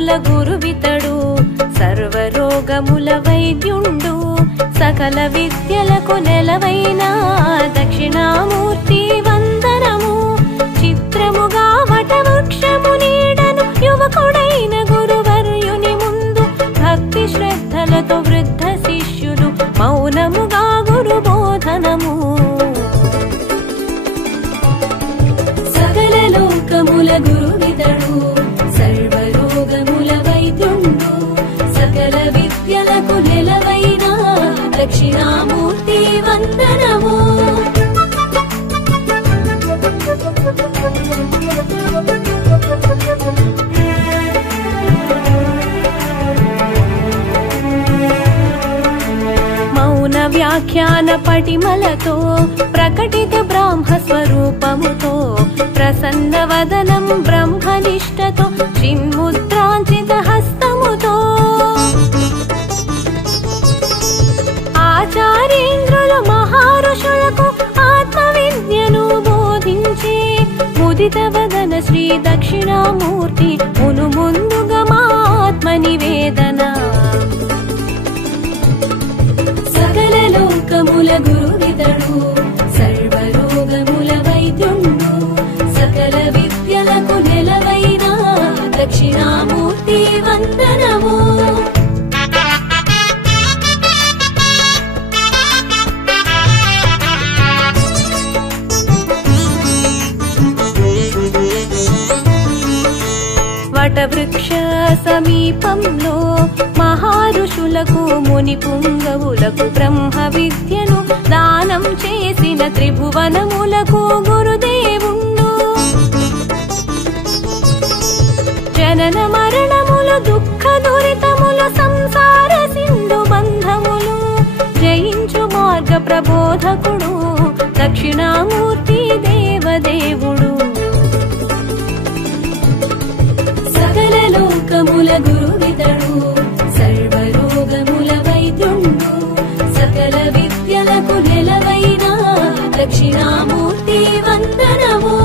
లోకముల గురువితడు సర్వరోగముల వైద్యుండు సకల విద్యలకు నెలవైన దక్షిణామూర్తి వందనము చిత్రముగా వటవృక్షము నీడను యువకుడైన గురువర్యుని ముందు భక్తి శ్రద్ధలతో వృద్ధ శిష్యులు మౌనముగా గురు బోధనము సకల లోకముల గురువితడు సర్వరోగముల వైద్యుండు సకల విద్యలకు నెలవైన దక్షిణామూర్తి వందనము మౌన వ్యాఖ్యాన పటిమలతో ప్రకటిత బ్రాహ్మ స్వరూపముతో ప్రసన్న వదనం బ్రహ్మనిష్టతో చిన్ముద్రాంచిత హస్తముతో ఆచార్యేంద్రులు మహారుషులకు ఆత్మ విద్యను బోధించే ముదిత వదన శ్రీ దక్షిణామూర్తి మును ముందుగా మా ఆత్మ నివేదన సకల లోకముల గురువితడు సర్వరోగముల వైద్యుండు సకల విద్యలకు నెలవైన దక్షిణామూర్తి వందనము వటవృక్ష సమీపంలో మహారుషులకు ముని పుంగవులకు బ్రహ్మ విద్యను దానం చేసిన త్రిభువనములకు గురుదేవుండు జనన మరణములు దుఃఖ దురితములు సంసార సింధు బంధములు జయించు మార్గ ప్రబోధకుడు దక్షిణామూర్తి దేవదేవుడు సకల లోకముల గురువితడు సర్వరోగముల వైద్యుండు సకల విద్యలకు నెలవైన దక్షిణామూర్తి వందనము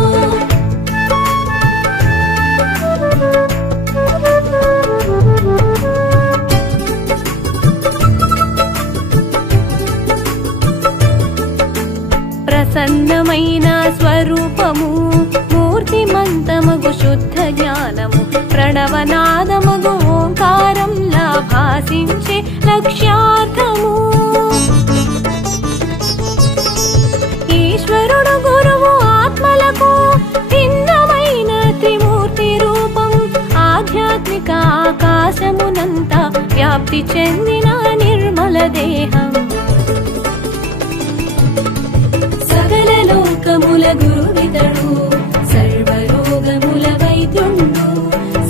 ప్రసన్నమైన స్వరూపము మూర్తిమంతమగు శుద్ధ జ్ఞానము ప్రణవనాదమగు ఓంకారంలా భాసించే లక్ష్యార్థము ఈశ్వరుడు గురువు ఆత్మలకు భిన్నమైన త్రిమూర్తి రూపం ఆధ్యాత్మిక ఆకాశమునంతా వ్యాప్తి చెందిన నిర్మల దేహం సకల లోకముల గురువితడు సర్వరోగముల వైద్యుండు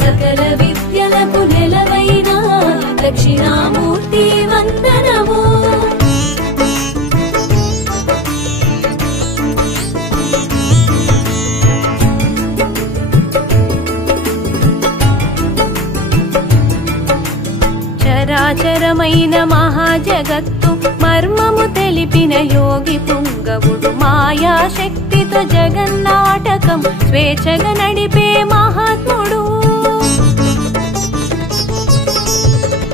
సకల విద్యలకు నెలవైన దక్షిణామూర్తి వందనము చరాచరమైన మహాజగత్తు మర్మము తెలిపిన యోగి పుంగవుడు మాయాశక్తితో జగన్నాటకం స్వేచ్ఛగా నడిపే మహాత్ముడు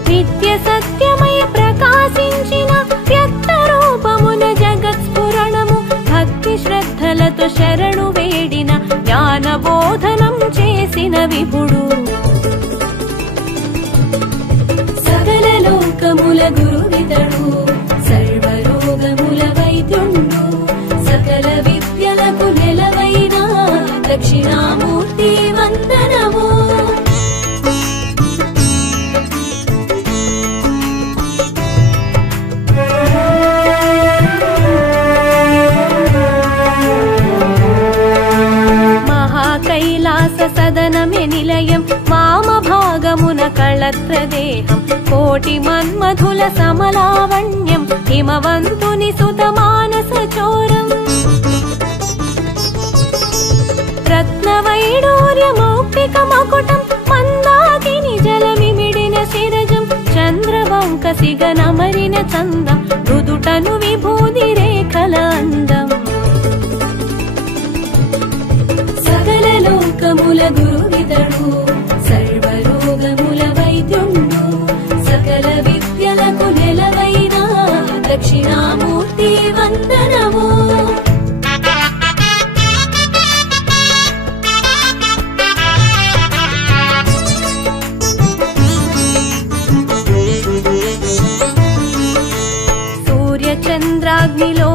నిత్య సత్యమై ప్రకాశించిన వ్యక్త రూపమున జగత్స్ఫురణము భక్తి శ్రద్ధలతో శరణు వేడిన జ్ఞాన బోధనం చేసిన విభుడు సకల లోకముల గురువితడు సర్వరోగముల వైద్యుండు సకల విద్యలకు నెలవైన దక్షిణామూర్తి వందనము మహాకైలాస సదనమే నిలయం వామ భాగమున కళత్ర దేహం కోటి మన్మధుల సమలావణ్యం హిమవంతుని సుత మానస చోరం రత్నవైడూర్య మౌక్తిక మకుటం మందాకిని జలమిమిడిన శిరజం చంద్రవంక సిగనమరిన చందం రుదుటను విభూది రేఖల అందం సకల లోకముల గురువితడు సర్వరోగము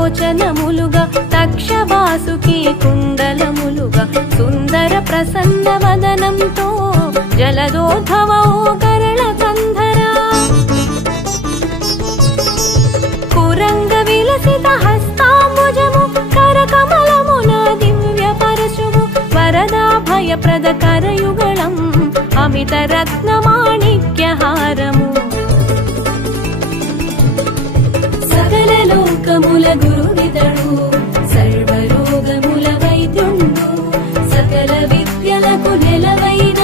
లోచనములుగా తక్ష వాసుకి కుండలములుగా సుందర ప్రసన్న వదనంతో జలదోద్భవో గరళ కంధర కురంగ విలసిత హస్తాంబుజము కరకమలమున దివ్య పరశువు వరదాభయప్రద కరయుగళం అమిత రత్న మాణిక్యహారము సకల లోకముల గురువితడు సర్వరోగముల వైద్యుండు సకల విద్యలకు నెలవైన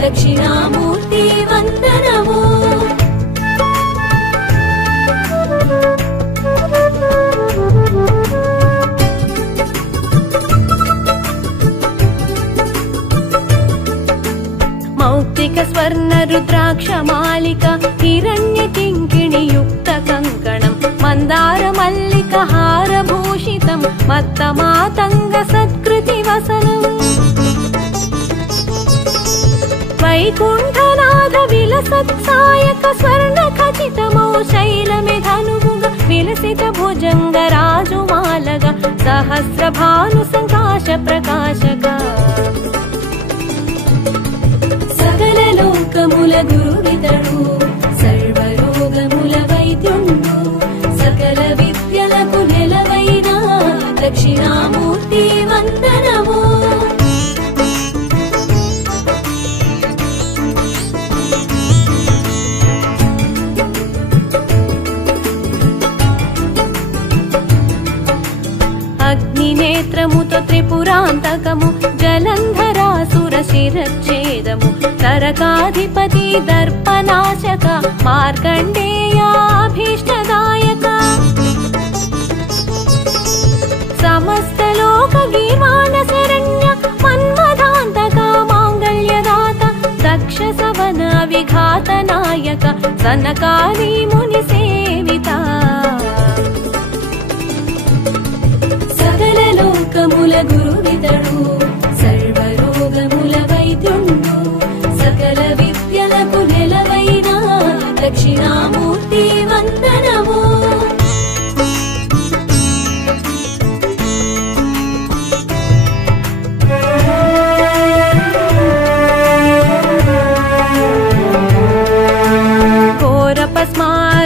దక్షిణామూర్తి వందనము మౌక్తిక స్వర్ణ రుద్రాక్ష మాలిక హిరణ్య కింకిణి యుక్త కంకణం మందార మల్లిక హారభూషితం మత్త మాతంగ సత్కృతి వసనం వైకుంఠనాథ విలసత్సాయక స్వర్ణ ఖచితమౌ శైలమే ధనువుగా విలసిత భుజంగ రాజుమాలగా సహస్ర భాను సంకాశ ప్రకాశక సకల లోకముల గురువితడు సర్వరోగముల వైద్యుండు సకల విద్యలకు నెలవైన దక్షిణామూర్తి వందనము అగ్నినేత్రముతో త్రిపురాంతకము జలంధరాసుర శిరచ్ఛేదము నరకాధిపతి దర్పనాశక మార్కండేయాభీష్టదాయక సమస్త లోక గీమాన శరణ్య మన్మథాంతక మాంగళ్యదాత దక్ష సవన విఘాత నాయక సనకాది ముని సేవిత సకల లోకముల గురువితడు సర్వరోగముల వైద్యుండు సకల విద్యలకు నెలవైన దక్షిణామూర్తి వందనము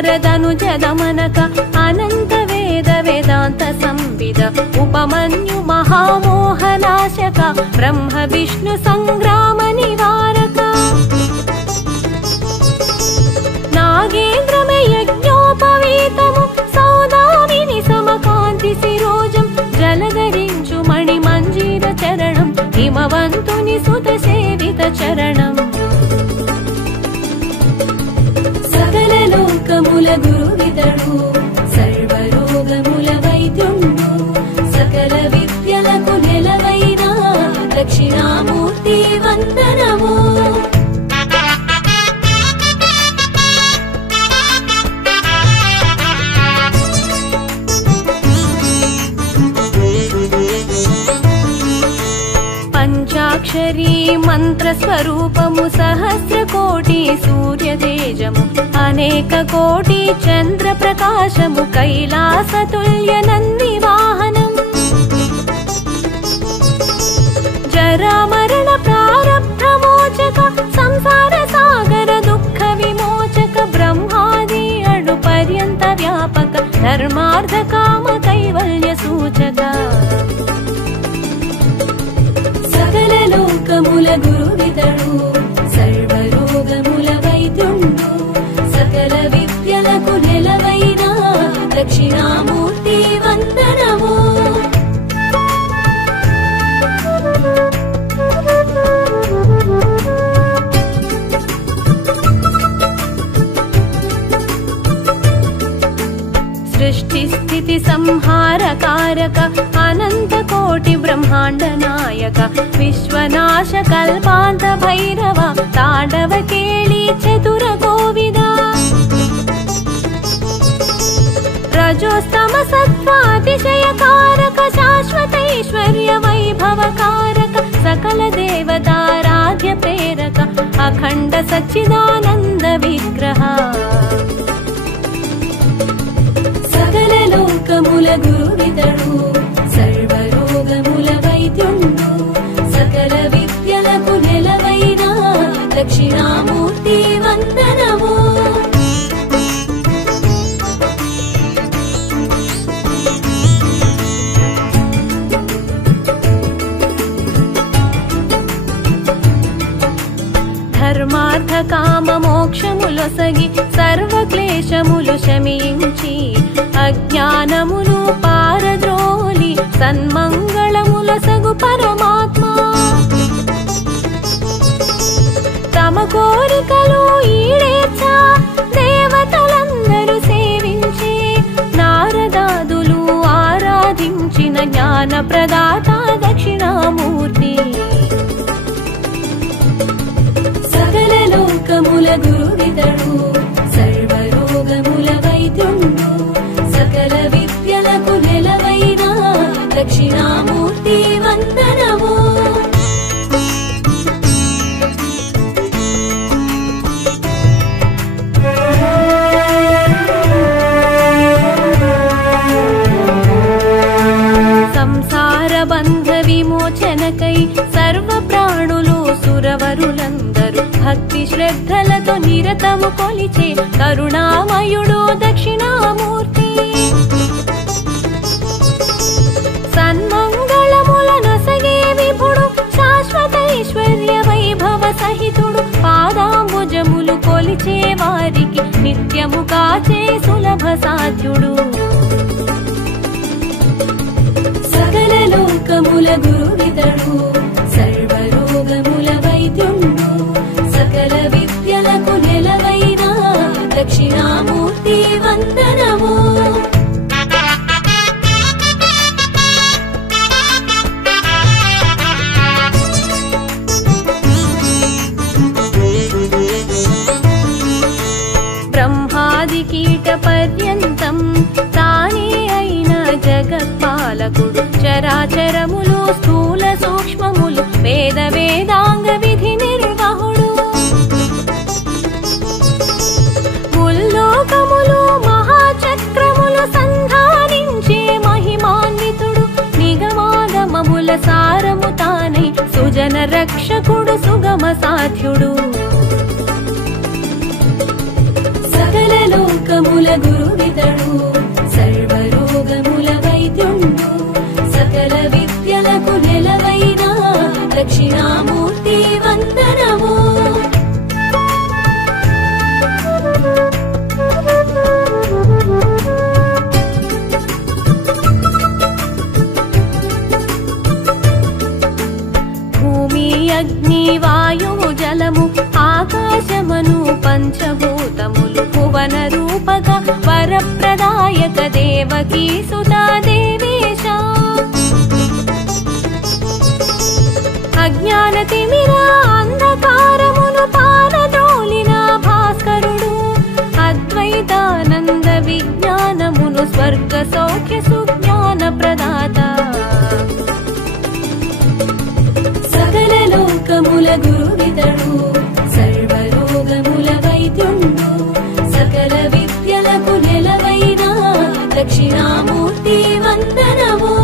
ఘోరపస్మారదనుజదమనక అనంత వేద వేదాంత సంవిద ఉపమన్యు మహామోహనాశక బ్రహ్మ విష్ణు సంగ్రామ నివారక నాగేంద్రమే యజ్ఞోపవీతము సౌదామిని సమకాంతి శిరోజం జలధరించు మణి మంజీర చరణం హిమవంతుని సుత సేవిత చరణం సకల లోకముల గురువితడు సర్వరోగముల వైద్యుండు సకల విద్యలకు నెలవైన దక్షిణామూర్తి వందనము పంచాక్షరీ మంత్ర స్వరూపము సహస్ర కోటి సూర్య తేజము అనేక కోటి చంద్ర ప్రకాశము కైలాస తుల్య నంది వాహనం జరా మరణ ప్రారబ్ధ మోచక సంసార సాగర దుఃఖ విమోచక బ్రహ్మాది అడు పర్యంత వ్యాపక ధర్మార్థ కామ కైవల్య సూచక సకల లోకముల గురువితడు సర్వరోగముల వైద్యుండు సకల విద్యలకు నెలవైన దక్షిణామూర్తి వందనము సృష్టి స్థితి సంహారకారక అనంత కోటి బ్రహ్మాండ నాయక విశ్వనాశ కల్పాంత భైరవ తాండవ కేళి చతుర గోవిద రజోస్తమ సత్వాతిశయకారక శాశ్వతైశ్వర్య వైభవకారక సకల దేవతారాధ్య ప్రేరక అఖండ సచ్చిదానంద విగ్రహ సకల లోకముల గురు గురువితడు సర్వరోగముల వైద్యుండు సకల విద్యలకు నెలవైన దక్షిణామూర్తి వందనము. ధర్మార్థ కామ మోక్షములొసగి సర్వ క్లేశములు శమించి అజ్ఞానమును పారద్రోలి సన్మంగళములసగు పరమాత్మ తమ కోరికలు ఈడేర్చ దేవతలందరూ సేవించి నారదాదులు ఆరాధించిన జ్ఞాన ప్రదాత దక్షిణామూర్తి. సకల లోకముల గురువితడు సర్వరోగముల వైద్యుండు సకల విద్యలకు నెలవైన దక్షిణామూర్తి వందనము. సంసార బంధ విమోచనకై సర్వ ప్రాణులు సురవరులందరూ భక్తి శ్రద్ధలతో నిరతము కొలిచే కరుణామయుడు దక్షిణామూర్తి. సన్మంగళములనొసగే విభుడు శాశ్వతైశ్వర్య వైభవ సహితుడు పాదాంబుజములు కొలిచే వారికి నిత్యము కాచే సులభ సాధ్యుడు. సకల లోకముల గురువితడు సర్వరోగముల వైద్యుండు సకల విద్యలకు నెలవైన దక్షిణామూర్తి వందనము. బ్రహ్మాది కీట పర్యంతం తానే అయిన జగత్పాలకుడు చరాచరములు స్థూల సూక్ష్మములు వేద వేదాంగ విధి నిర్వహుడు. ముల్లోకములు మహాచక్రములు సంధానించే మహిమాన్వితుడు నిగమాగమముల సారము తానై సుజన రక్షకుడు సుగమ సాధ్యుడు. సకల లోకముల గురువితడు సర్వరోగముల వైద్యుండు సకల విద్యలకు నెలవైన దక్షిణామూర్తి వందనము. భూమి అగ్ని వాయువు జలము ఆకాశమను పంచభూతములు భువన రూపక వరప్రదాయక దేవకీ సుతా దేవేశ. అజ్ఞాన తిమిర అంధకారమును పారద్రోలిన భాస్కరుడు అద్వైతానంద విజ్ఞానమును స్వర్గ సౌఖ్య సుజ్ఞాన ప్రదాత. సకల లోకముల గురువితడు సర్వరోగముల వైద్యుండు సకల విద్యలకు నెలవైన దక్షిణామూర్తి వందనము.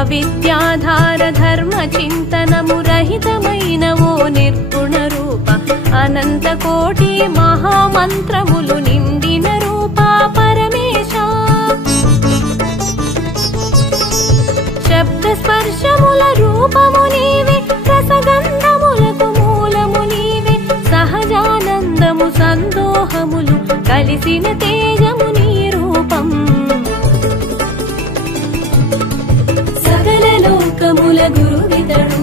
అవిద్యాధార ధర్మ చింతనము రహితమైన ఓ నిర్గుణ రూప అనంత కోటి మహామంత్రములు నిండిన రూప పరమేశ. శబ్ద స్పర్శముల రూపము నీవే రసగంధములకు మూలము నీవే సహజానందము సందోహములు కలిసిన తేజము నీ రూపం. సకల లోకముల గురువితడు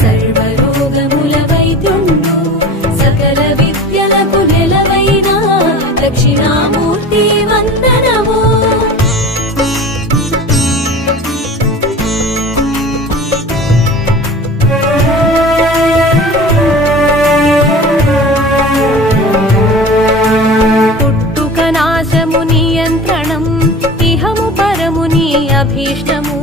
సర్వరోగముల వైద్యుండు సకల విద్యలకు నెలవైన దక్షిణామూర్తి వందనము. పుట్టుక నాశము నియంత్రణం ఇహము పరముని అభీష్టము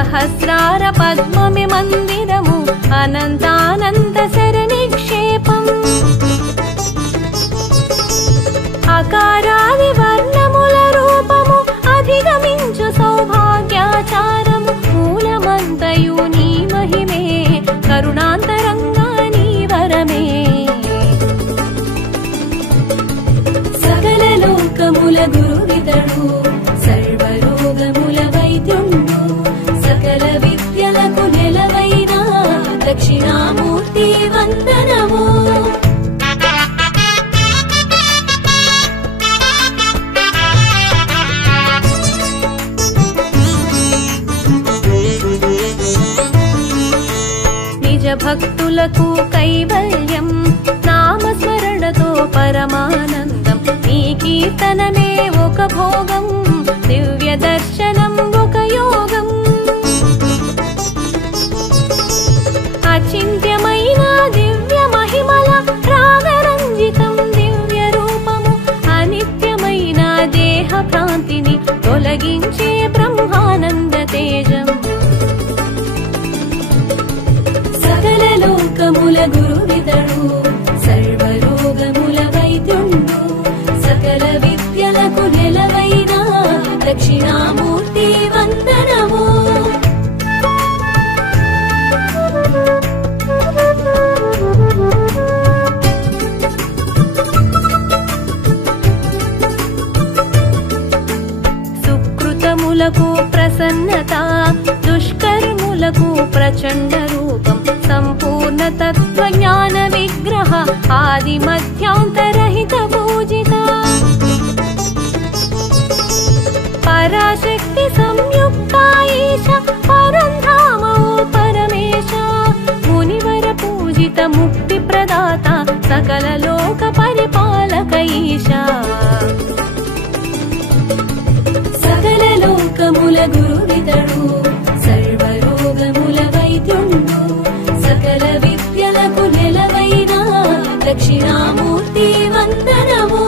సహస్రార పద్మమి మందిరము అనంతానంత శరణిక్షేపం అకారాది వర్ణముల రూపము అధిగమించు సౌభాగ్యాచారము మూలమంతయు నీ మహిమే కరుణాంతరంగా నీ వరమే సకల లోకముల గురువితడు సర్వరోగముల వైద్యుండు సకల విద్యలకు నెలవైన దక్షిణామూర్తి వందనము భక్తులకు కైవల్యం నామస్మరణతో పరమానందం నీ కీర్తనమే ఒక భోగం దివ్య దర్శనం ఒక యోగం అచింత్యమైన దివ్య మహిమల రాగరంజితం దివ్య రూపము అనిత్యమైన దేహ భ్రాంతిని తొలగించే బ్రహ్మానంద తేజం లోకముల గురువితడు సర్వరోగముల వైద్యుండు సకల విద్యలకు నెలవైన దక్షిణామూర్తి వందనము సుకృతములకు ప్రసన్నత దుష్కర్ములకు ప్రచండ రూపం సంపూర్ణ తత్వ జ్ఞాన విగ్రహ ఆది మధ్యాంతరహిత పూజిత పరాశక్తి సంయుక్త ఈశ పరంధామ పరమేశ మునివర పూజిత ముక్తి ప్రదాత సకల లోక పరిపాలక ఈశ సకల లోకముల గురువితడు సర్వరోగముల వైద్యుండు సకల విద్యలకు నెలవైన దక్షిణామూర్తి వందనము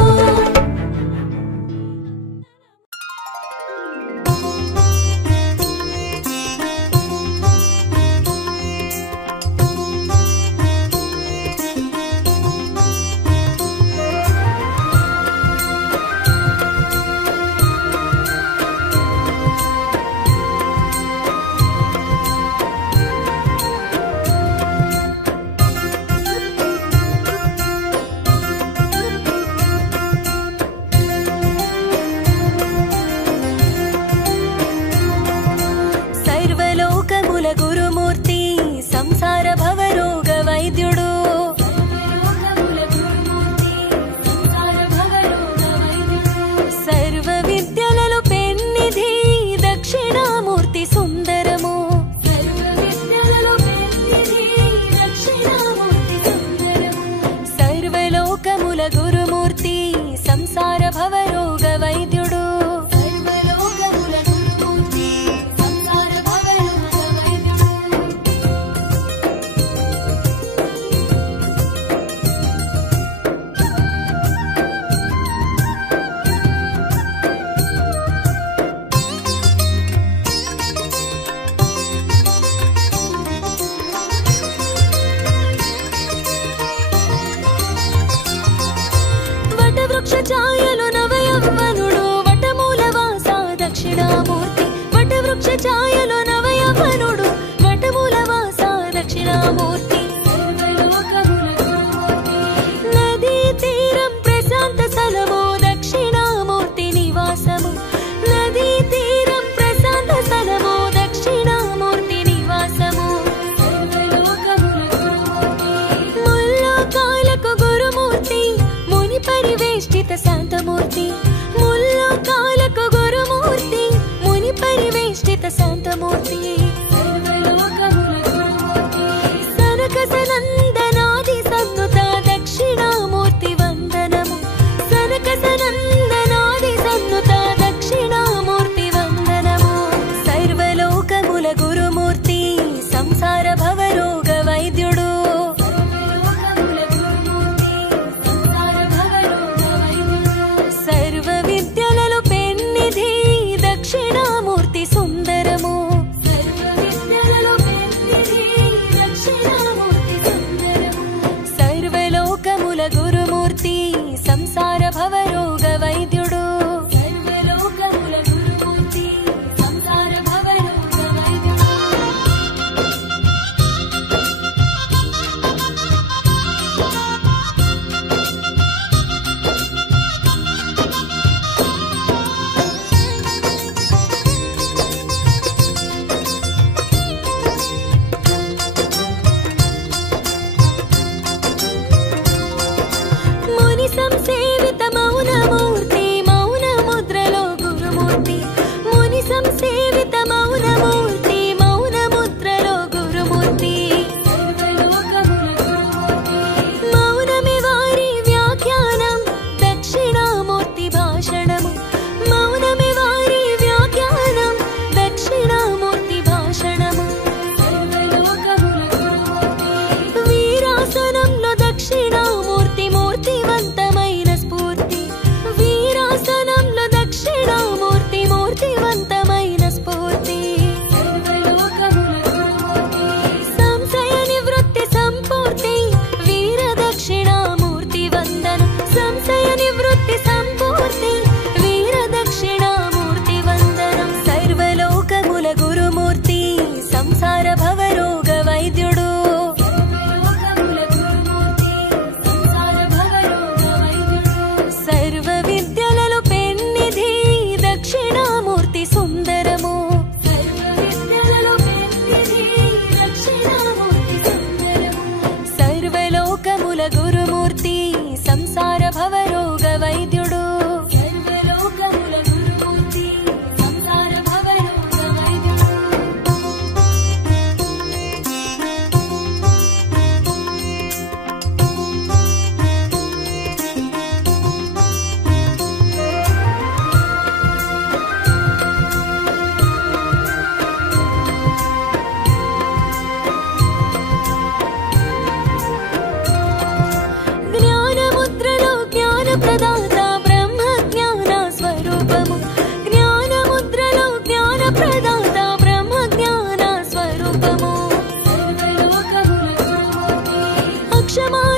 స్వరూపము జ్ఞానముద్రలో జ్ఞాన ప్రదాత బ్రహ్మ జ్ఞాన స్వరూపము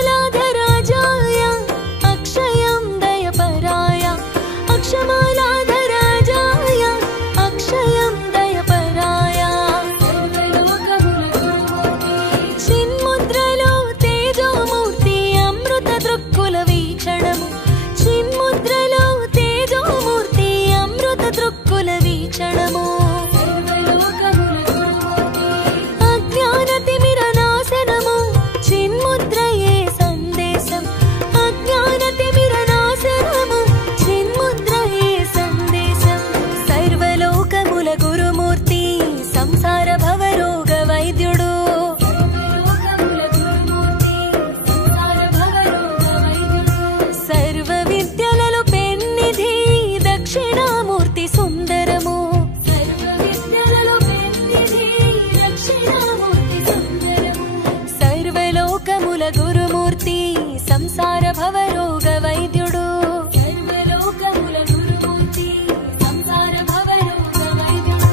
అక్షమాలాధరాజాయ అక్షయం దయపరాయ అక్షమాలాధరాజాయ అక్షయం దయపరాయ చిన్ముద్రలో తేజోమూర్తి అమృత దృక్కుల వీక్షణము చిన్ముద్రలో తేజోమూర్తి అమృత దృక్కుల వీక్షణము అజ్ఞాన తిమిర నాశనము చిన్ముద్రయే సందేశం అజ్ఞాన తిమిర నాశనము చిన్ముద్రయే సందేశం సర్వలోకముల గురుమూర్తి సంసార భవరోగ వైద్యుడు సర్వ విద్యలలో పెన్నిధి దక్షిణామూర్తి సుందరము సర్వ విద్యలలో పెన్నిధి దక్షిణామూర్తి సుందరము సర్వలోకముల గురుమూర్తి సంసార భవరోగ వైద్యుడు సర్వలోకముల గురుమూర్తి సంసార భవరోగ వైద్యుడు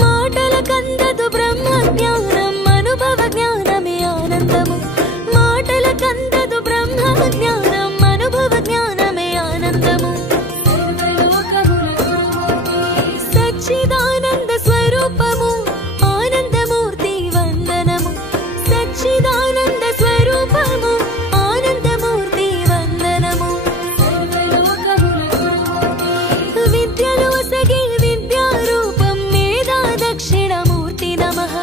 మాటల కందదు బ్రహ్మ జ్ఞానం అనుభవ జ్ఞానమే ఆనందము మాటల కందదు బ్రహ్మ జ్ఞానం అనుభవ జ్ఞానమే ఆనందము సచ్చిదానంద స్వరూపము ఆనందమూర్తి వందనము సచ్చిదానంద స్వరూపము ఆనందమూర్తి వందనము విద్యలు వసగి విద్యారూపం మేధా దక్షిణమూర్తి నమః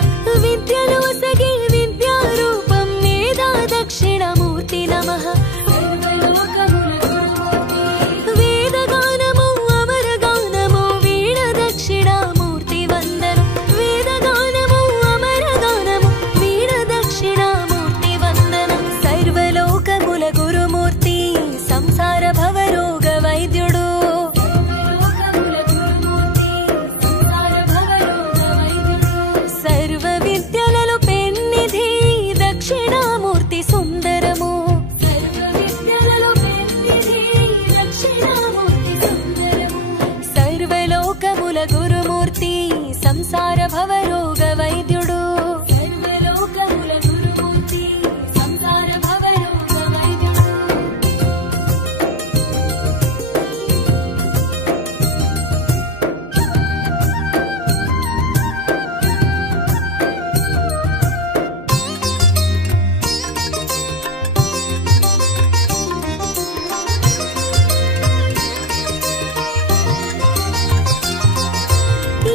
విద్యలు వసగి విద్యారూపం మేధా దక్షిణమూర్తి నమః వేదగానము అమరగానము వీణ దక్షిణామూర్తి వందనం వేదగానము అమరగానము వీణ దక్షిణామూర్తి వందనం సర్వలోకముల గురుమూర్తి సంసార భవరోగ వైద్యుడు సర్వ విద్యలలో పెన్నిధి దక్షిణామూర్తి సుందరము సర్వ విద్యలలో పెన్నిధి దక్షిణామూర్తి సుందరము సర్వలోకముల గురుమూర్తి సంసార భవరోగ వైద్యుడు సర్వలోకముల గురుమూర్తి సంసార భవరోగ వైద్యుడు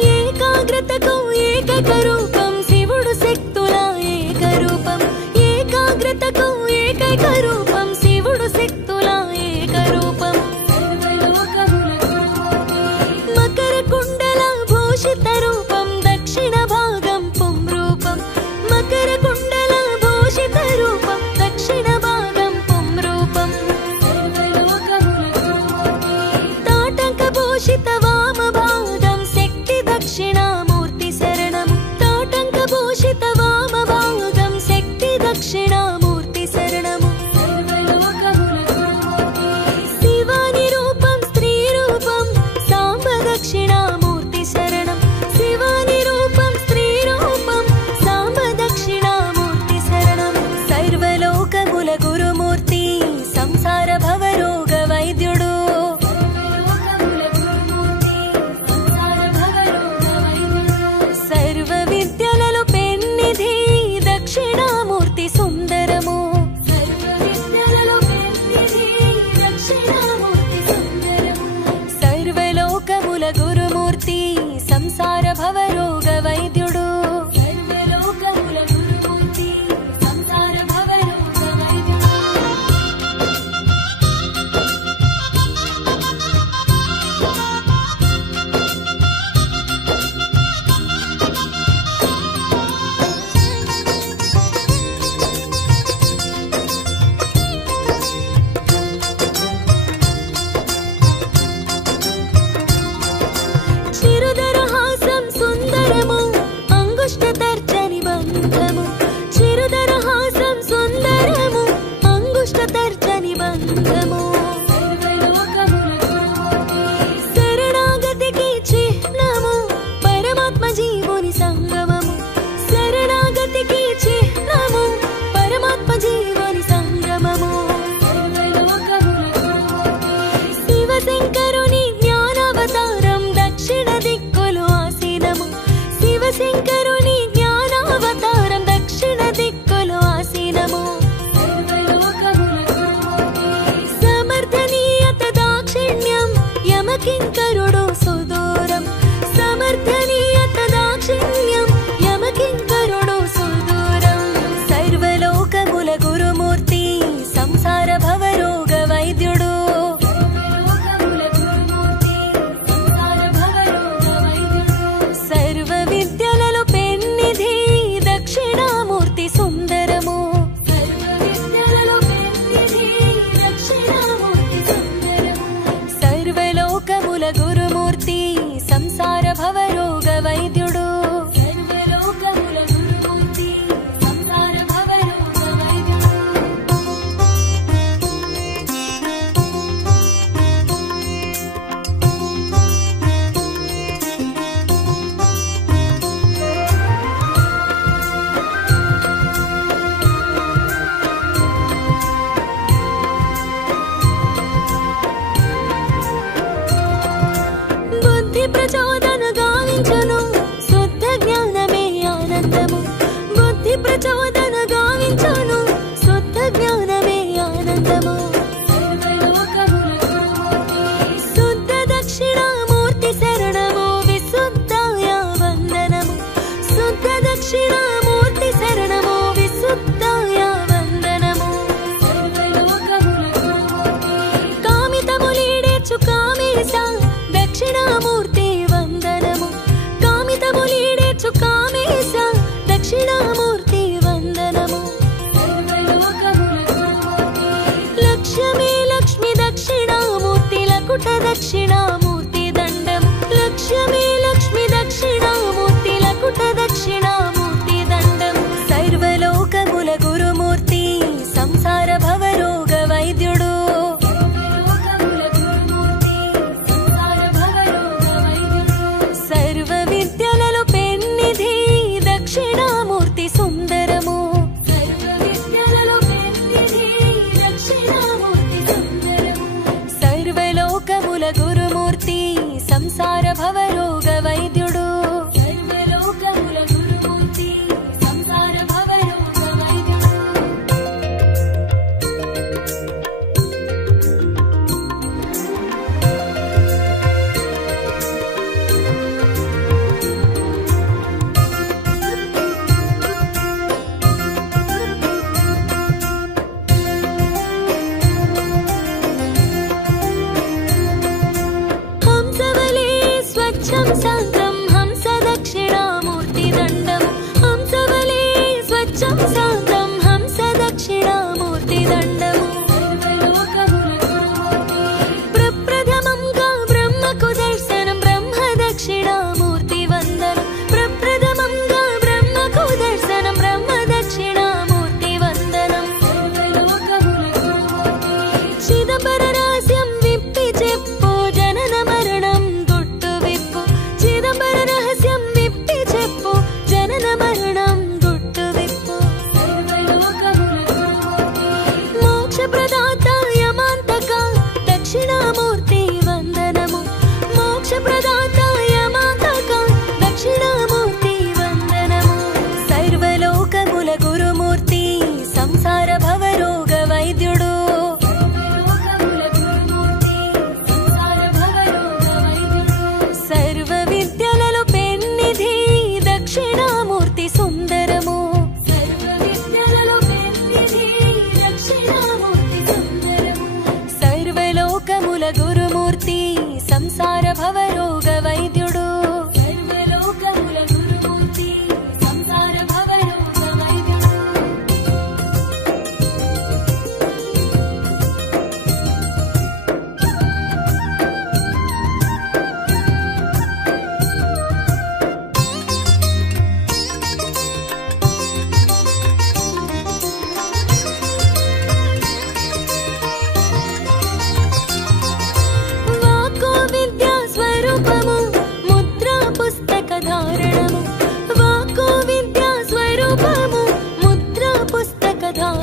ఏకాగ్రతకు ఏకైక రూపం శివుడు శక్తుల ఏకరూపం ఏకాగ్రతకు ఏకైక రూపం శివుడు శక్తుల ఏకరూపం మకర కుండల భూషిత రూపం దక్షిణ భాగం పుంరూపం మకర కుండల భూషిత రూపం దక్షిణ భాగం పుంరూపం తాటంక భూషిత వామ భాగం శక్తి దక్షిణామూర్తి శరణము తాటంక భూషిత వామ భాగం శక్తి దక్షిణామూర్తి శరణము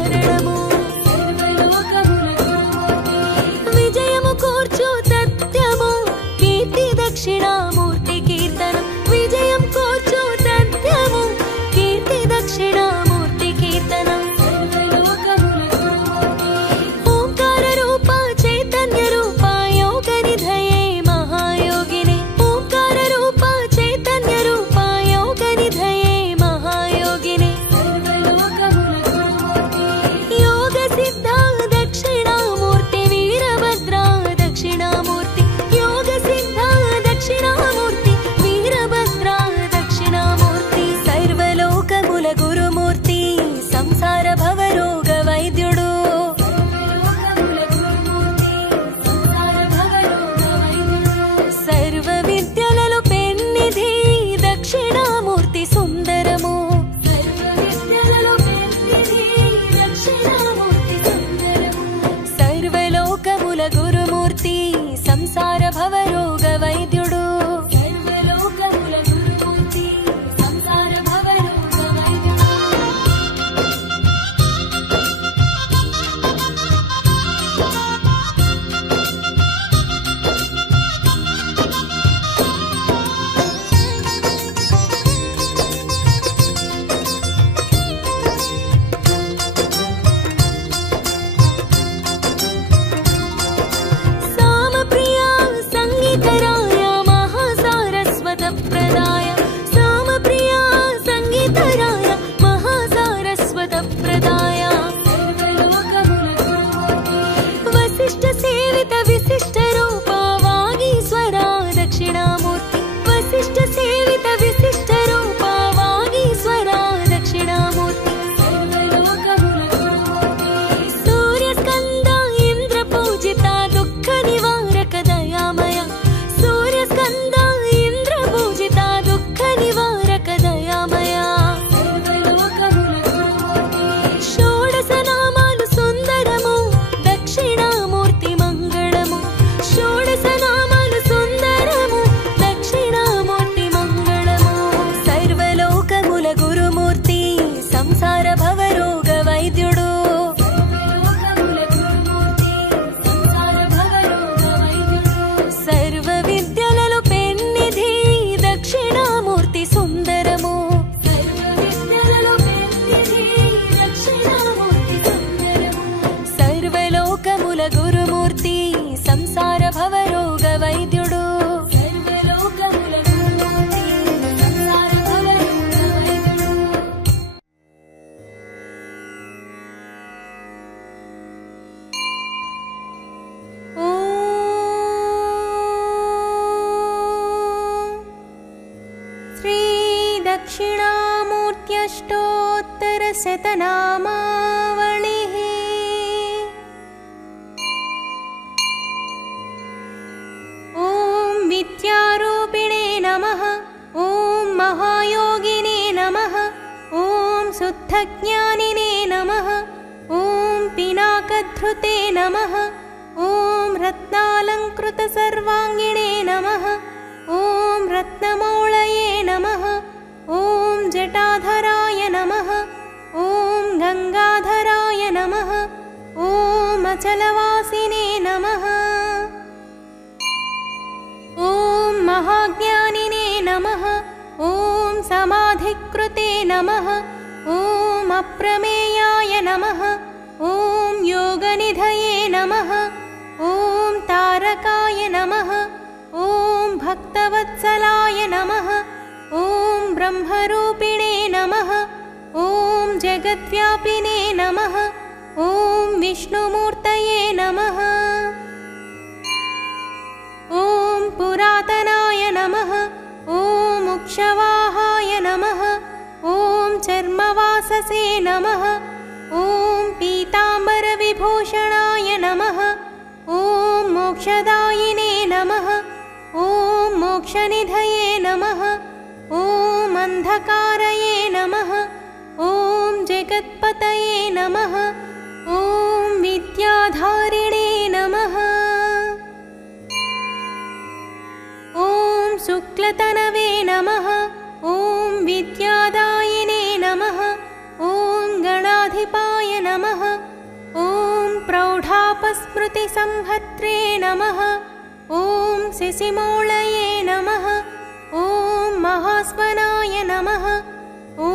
కారణము విజయము కూర్చు తథ్యము కీర్తి దక్షిణామూర్తి కీర్తనం విజయం కూర్చు తథ్యము కీర్తి దక్షిణామూర్తి కీర్తనం ఓంకార రూప చైతన్య రూప యోగ నిధయే మహాయోగిని ఓంకార రూప చైతన్య రూప యోగ నిధయే మహాయోగిని యోగ సిద్ధ దక్షిణామూర్తి వీరభద్ర దక్షిణామూర్తి యోగ సిద్ధ దక్షిణామూర్తి వీరభద్ర దక్షిణామూర్తి సర్వలోకముల గురుమూర్తి సంసార భవరోగ వైద్యుడు సర్వ విద్యలలో పెన్నిధి దక్షిణామూర్తి సుందరము సర్వలోకముల గురుమూర్తి సంసార భవరోగ వైద్యుడు సర్వలోకముల గురుమూర్తి సంసార భవరోగ వైద్యుడు సామప్రియ సంగీతరాయ మహాసారస్వత ప్రదాయ సామప్రియ సంగీతరాయ మహాసారస్వత ప్రదాయ వశిష్ఠ సేవిత విశిష్ట రూప వాగీశ్వర దక్షిణామూర్తి వశిష్ఠ సేవిత విశిష్ట రూప వాగీశ్వర దక్షిణామూర్తి సూర్యస్కంద ఇంద్ర పూజిత దుఃఖ నివారక దయామయ సూర్యస్కంద ఇంద్ర పూజిత దుఃఖ నివారక దయామయ షోడశ నామాలు సుందరము దక్షిణామూర్తి మంగళము షోడశ నామాలు సుందరము దక్షిణామూర్తి మంగళము సర్వలోకముల గురుమూర్తి సంసార భవరోగ వైద్యుడు సర్వ విద్యలలో పెన్నిధి దక్షిణామూర్తి సుందరము సర్వలోకముల గురుమూర్తి సంసార భవరోగ వైద్యుడు సర్వలోకముల గురుమూర్తి సంసార భవరోగ వైద్యుడు శ్రీ దక్షిణామూర్త్యష్టోత్తర శతనామావళి ఓం విద్యారూపిణే నమః ఓం మహాయోగినే నమః ఓం శుద్ధజ్ఞానినే నమః ఓం పినాకధృతే నమః ఓం రత్నాలంకృత సర్వాంగిణే నమః ఓం రత్నమౌళయే నమః ఓం జటాధరాయ నమః ఓం గంగాధరాయ నమః ఓం అచలవాసినే నమః ఓం మహాజ్ఞానినే నమః ఓం సమాధికృతే నమః ఓం అప్రమేయాయ నమః ఓం యోగనిధయే నమః ఓం తారకాయ నమః ఓం భక్తవత్సలాయ నమః ఓం బ్రహ్మరూపిణే నమః ఓం జగద్వ్యాపినే నమః ఓం విష్ణుమూర్తయే నమః ఓం పురాతనాయ నమః ఓం ఉక్షవాహాయ నమః ఓం చర్మవాససే నమః ఓం పీతాంబర విభూషణాయ నమః ఓం మోక్షదాయినే నమః ఓం మోక్షనిధయే నమః ఓం అంధకారయే నమః ఓం జగత్పతయే నమః ఓం విద్యాధారిణే నమః ఓం శుక్లతనవే నమః ఓం విద్యాదాయినే నమః ఓం గణాధిపాయ నమః स्मृतिसंहर्त्रे नमः। ॐ शिशिमौळये नमः। ॐ महास्वनाय नमः। ॐ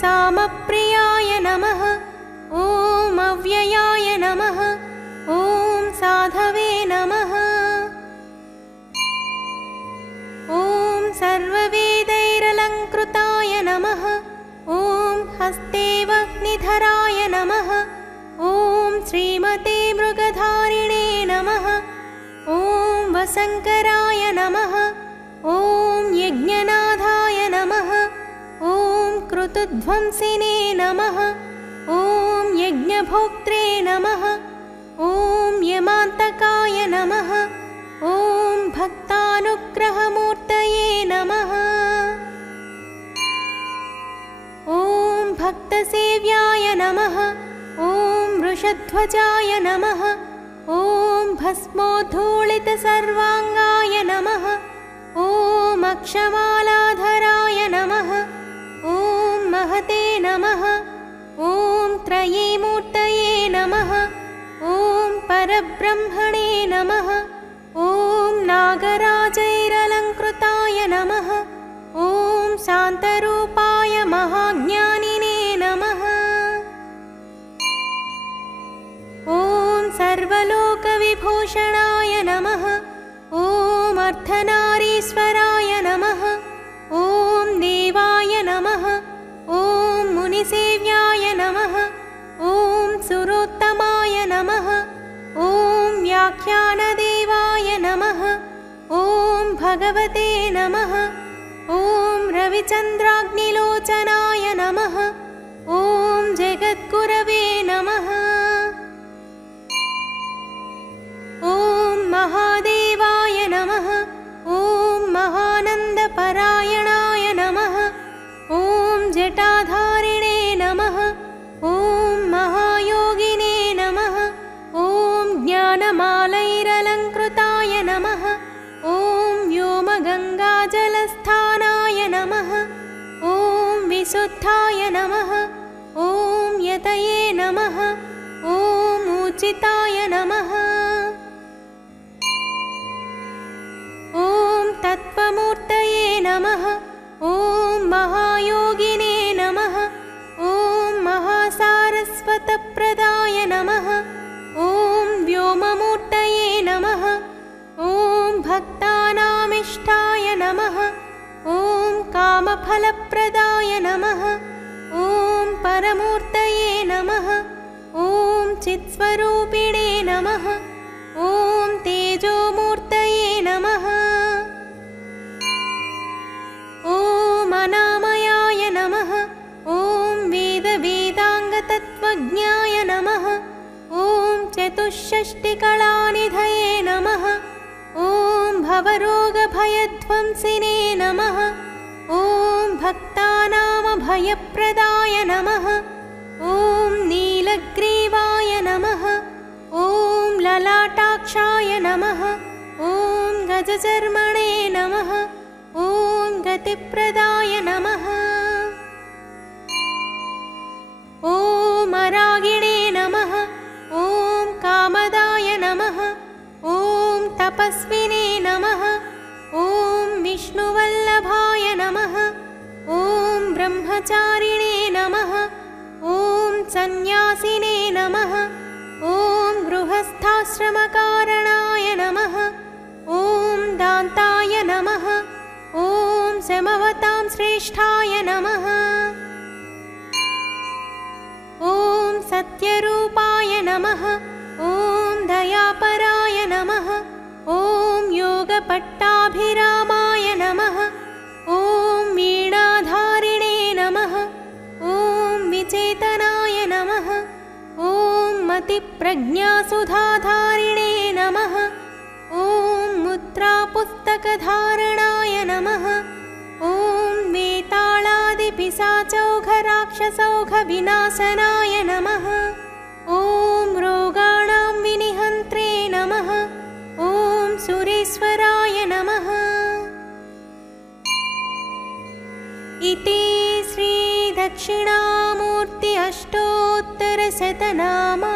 सामप्रियाय नमः। ॐ अव्ययाय नमः। ॐ साधवे नमः। ॐ सर्ववेदैरलङ्कृताय नमः। ॐ हस्तेऽवग्निधराय नमः। ॐ श्रीमते मृगधारिणे नमः। ॐ वसङ्कराय नमः। ॐ यज्ञनाथाय नमः। ॐ कृतुध्वंसिने नमः। ॐ यज्ञभोक्त्रे नमः। ॐ यमान्तकाय नमः। ॐ भक्तानुग्रहमूर्तये नमः। ॐ भक्तसेव्याय नमः। ॐ वृषध्वजाय नमः। ॐ भस्मोद्धूलितसर्वाङ्गाय नमः। ॐ अक्षमालाधराय नमः। ॐ महते नमः। ॐ त्रयीमूर्तये नमः। ॐ परब्रह्मणे नमः। ॐ नागराजैरलङ्कृताय नमः। ॐ शान्तरूपाय महाज्ञानिने नमः। ॐ सर्वलोकविभूषणाय नमः। ॐ अर्धनारीश्वराय नमः। ॐ देवाय नमः। ॐ मुनिसेव्याय नमः। ॐ सुरोत्तमाय नमः। ॐ व्याख्यानदेवाय नमः। ॐ भगवते नमः। ॐ रविचन्द्राग्निलोचनाय नमः। ॐ जगद्गुरवे नमः। ॐ महादेवाय नमः। ॐ महानन्दपरायणाय नमः। ॐ जटाधारिणे नमः। ॐ महायोगिने नमः। ॐ ज्ञानमालैरलङ्कृताय नमः। ॐ व्योमगङ्गाजलस्थानाय नमः। ॐ विशुद्धाय नमः। ॐ यतये नमः। ॐ ऊचिताय नमः। ॐ तत्त्वमूर्तये नमः। ॐ महायोगिने नमः। ॐ महासारस्वतप्रदाय नमः। ॐ व्योममूर्तये नमः। ॐ भक्तानामिष्टाय नमः। ॐ कामफलप्रदाय नमः। ॐ परमूर्तये नमः। ॐ चित्स्वरूपिणे नमः। ॐ तेजोमूर्तये नमः। ॐ अनामयाय नमः। ॐ वेदवेदाङ्गतत्त्वज्ञाय नमः। ॐ चतुष्षष्टिकलानिधये नमः। ॐ भवरोगभयध्वंसिने नमः। ॐ भक्तानामभयप्रदाय नमः। ॐ नीलग्रीवाय नमः। ॐ ललाटाक्षाय नमः। ॐ गजचर्मणे नमः। ॐ गतिप्रदाय नमः। ॐ अरागिणे नमः। ॐ कामदाय नमः। ॐ तपस्विने नमः। ॐ विष्णुवल्लभाय नमः। ॐ ब्रह्मचारिणे नमः। ॐ सन्न्यासिने नमः। ॐ गृहस्थाश्रमकारणाय नमः। ॐ दान्ताय नमः। ॐ समवतां श्रेष्ठाय नमः। ॐ सत्यरूपाय नमः। ॐ दयापराय नमः। ॐ योगपट्टाभिरामाय नमः। ॐ वीणाधारिणे नमः। ॐ विचेतनाय नमः। ॐ मतिप्रज्ञासुधाधारिणे नमः। ॐ मुद्रापुस्तकधारणाय नमः। ॐ वेताळादिपिशाचौघराक्षसौघविनाशनाय नमः। ॐ रोगाणां विनिहन्त्रे नमः। ॐ सुरेश्वराय नमः। इति श्रीदक्षिणामूर्ति अष्टोत्तरशतनामा